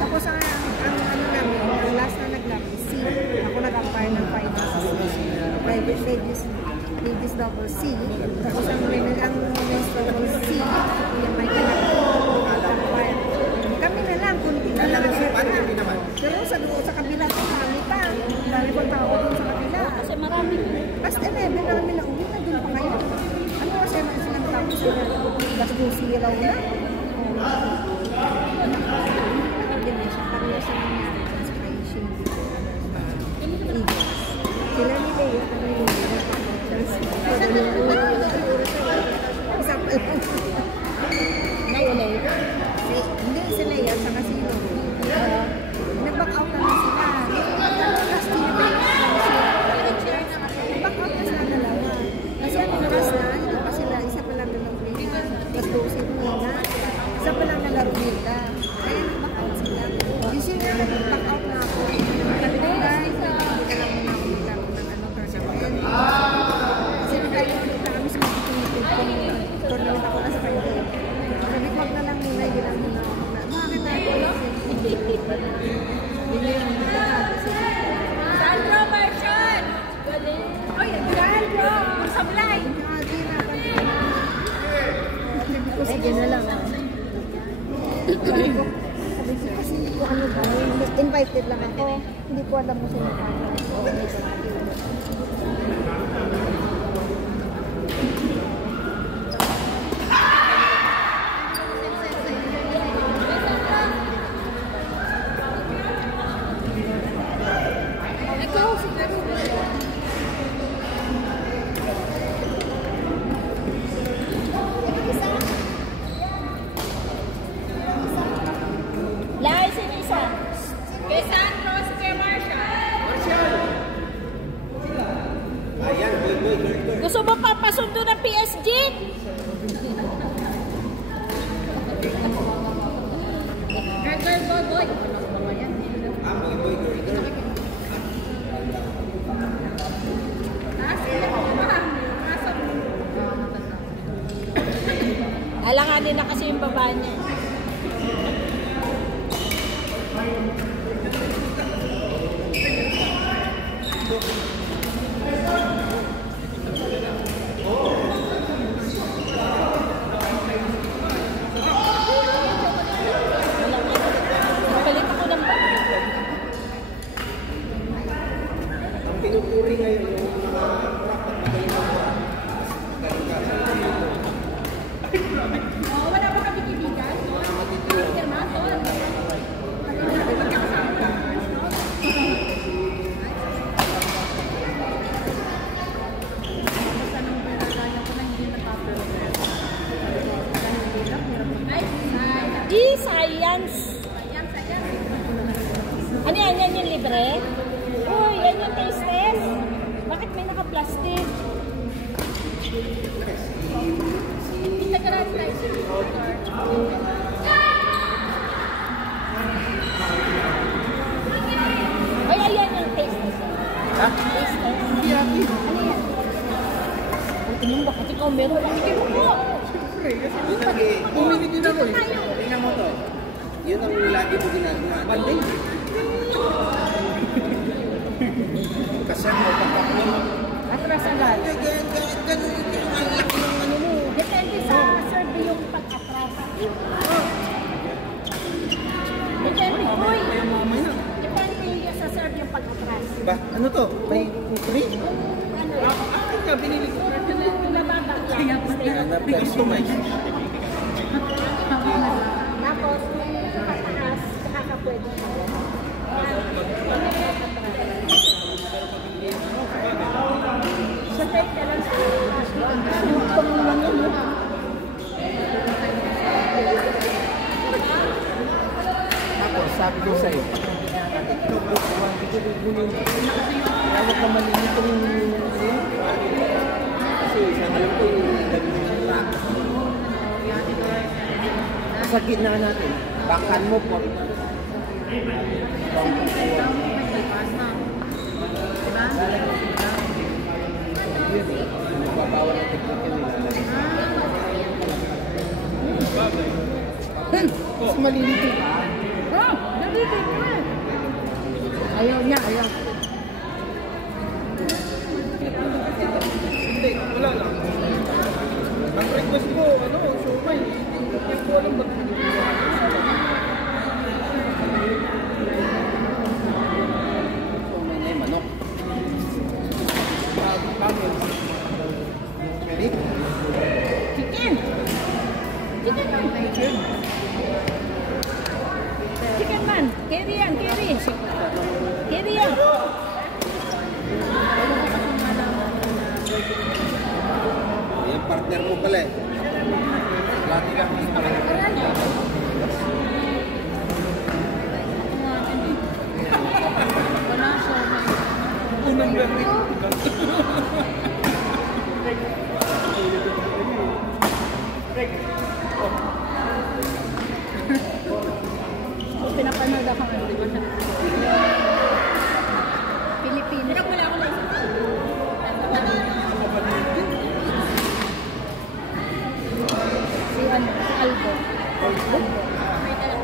Tapos ang ano namin, ang last na nag-lab, C. Ako nag-acquire ng private ladies double C. Tapos ang men's double C, yung may nag-acquire. Kami na lang, kunti na lang. Pero sa kabila pa kami pa. Dami pang tao dun sa kabila. Kasi marami. Mas 11 na kami na uwi na dun pa kayo. Ano kasi silang tapos sila? Mas 12 raw na. Sila nila yung hindi sila yan sa kasino. Nag-back out na sila. Last year na nag-back out na sila dalawa. Kasi ang oras na, hindi pa sila, isa pa lang nalaro nila. Mas 12 nila. Isa pa lang nalaro nila. Kaya nag-back out sila. Yung sila nag-back out na ako. Sabi ko guys, hindi ka lang muna ako nagkaroon ng tournament. Kasi nagkaroon na kami sa mag-tunited kung tournament ako na sa kayo. Sabi ko, wag na lang muna, yun lang muna ako na. Bakit natin? Yun na yung Sandro version! Oy, Sandro! Sablay! Sige na lang. Sabi ko kasi hindi ko ano ba, invited lang ako. Hindi ko alam mo sila paano. Gusto mo papasundo ng PSG? Girl, boy. Alanganin na kasi yung baba niya. Pinupuri ngayon yung mga Wala ba kami kibigan? Science! Ano yan? Yan yung libre? Uy, yan yung taste test? Bakit may naka-plastic? Ay, ayan yung taste test. Ha? Taste test? Hindi natin. Ano yan? Tingnan bakit ikaw meron? Tingnan mo po! Siyempre, kasi bumili din ako eh. Tingnan mo to. Yun ang lagi mo ginagawa. Monday. Kasi mo pagkakulo atras agad. Ganun ang laki ng ano mo. Depende sa serve yung pag-atras. Depende, uy. Depende yung sa serve yung pag-atras. Ba, ano to? May free? Ano? Akin ka, binili ko. Nababa lang. Na-customize. Tapos, kung pataas, saka ka pwede. Sa type ka lang sa Tapos, sabi ko sa'yo, huwag ka maliit itong kasi isang alam ko yung nag-iipak. Sa gitna natin, bakan mo po. Nagbabawal ang teknik yung nilalagay. Mas malilito ka. oh, nabibig ka. Ayaw niya, ayaw. Hindi, wala lang. Ang request ko, ano, sumay. Hindi ko alam ba't May manok. Ready? Chicken! Chicken man! Chicken man! Carry yan, carry! Carry yan! Yung partner mo pala eh. Lati ka mas unang gawin? Pinapanood ako ng di ba siya? Pilipinas. Pinapula ako lang. Si ano? Si Albo.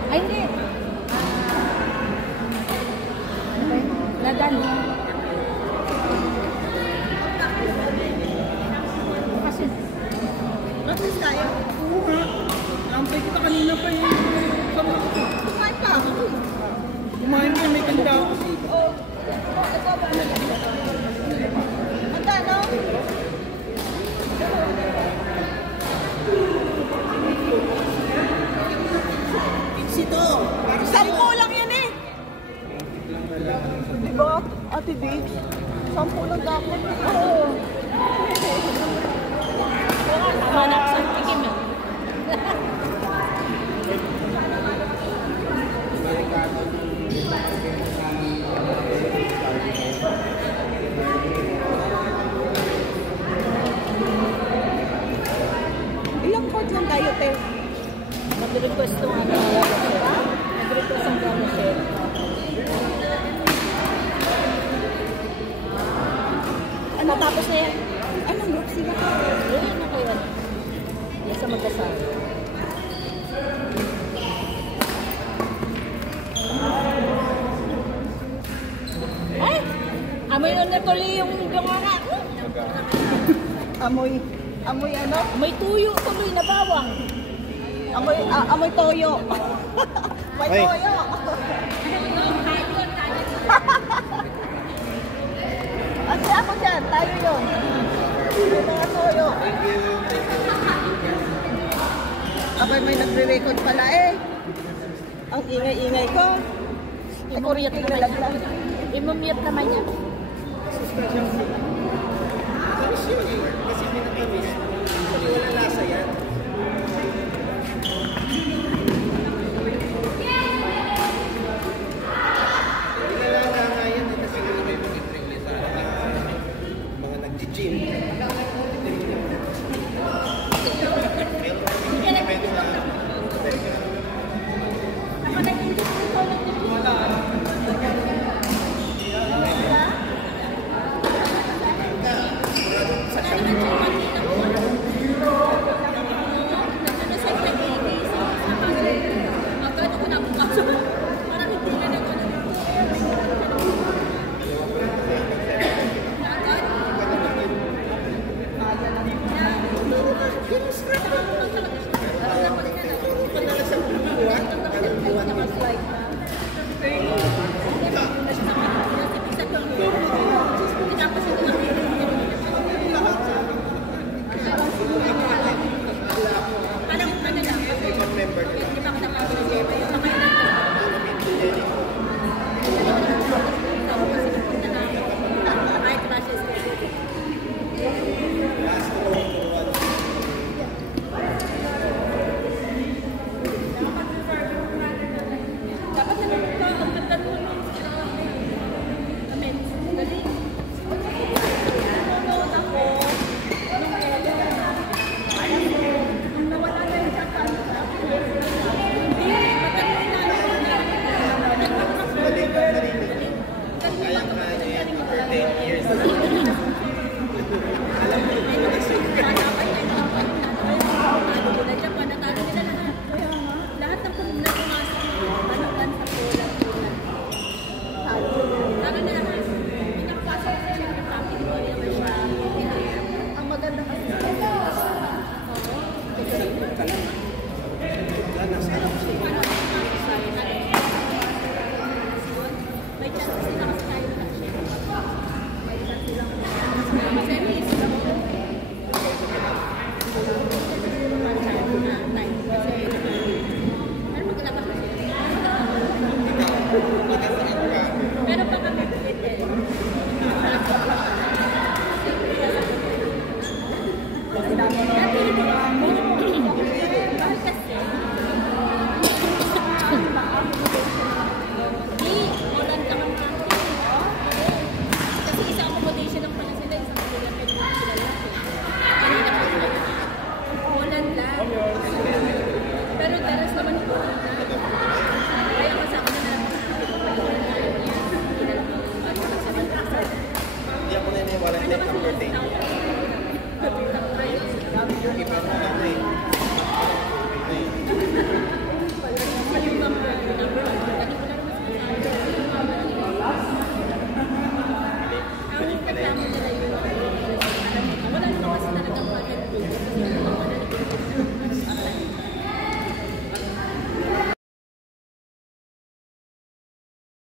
Ay, hindi. Ano ba yun? Ladan. Kasi, At least tayo. Oo nga. Nampay kita kanina pa yung sama ko. Kumain pa ako. Kumain ka, may kanda ako. Oh. Ito ba? Ang tano? Sito. Sampo lang yan eh. Diba, Ate Biggs? Sampo lang dapat. Oo. tama na sa tikim eh. Ilang court lang tayo, te? Nag-request ng ano. Nag-request ang gano'n siya. Ano tapos na yan? Anong group sila? Uy, ano kayo? Yan sa mag-asawa. Ay! Amoy nun na tuloy yung gangara. Amoy ano? May tuyo tuloy na bawang. Amoy toyo. May Hoy. toyo. Ate ako dyan, tayo yun. May mga toyo. Abay may nagre-record pala eh. Ang ingay-ingay ko. Imumiyat naman yan. Imumiyat naman yan. Tamis yun eh. Kasi pinatamis. Kasi wala lasa yan. Nilalala nga yan eh. Kasi wala may mga sa mga nag-gym. accommodation ng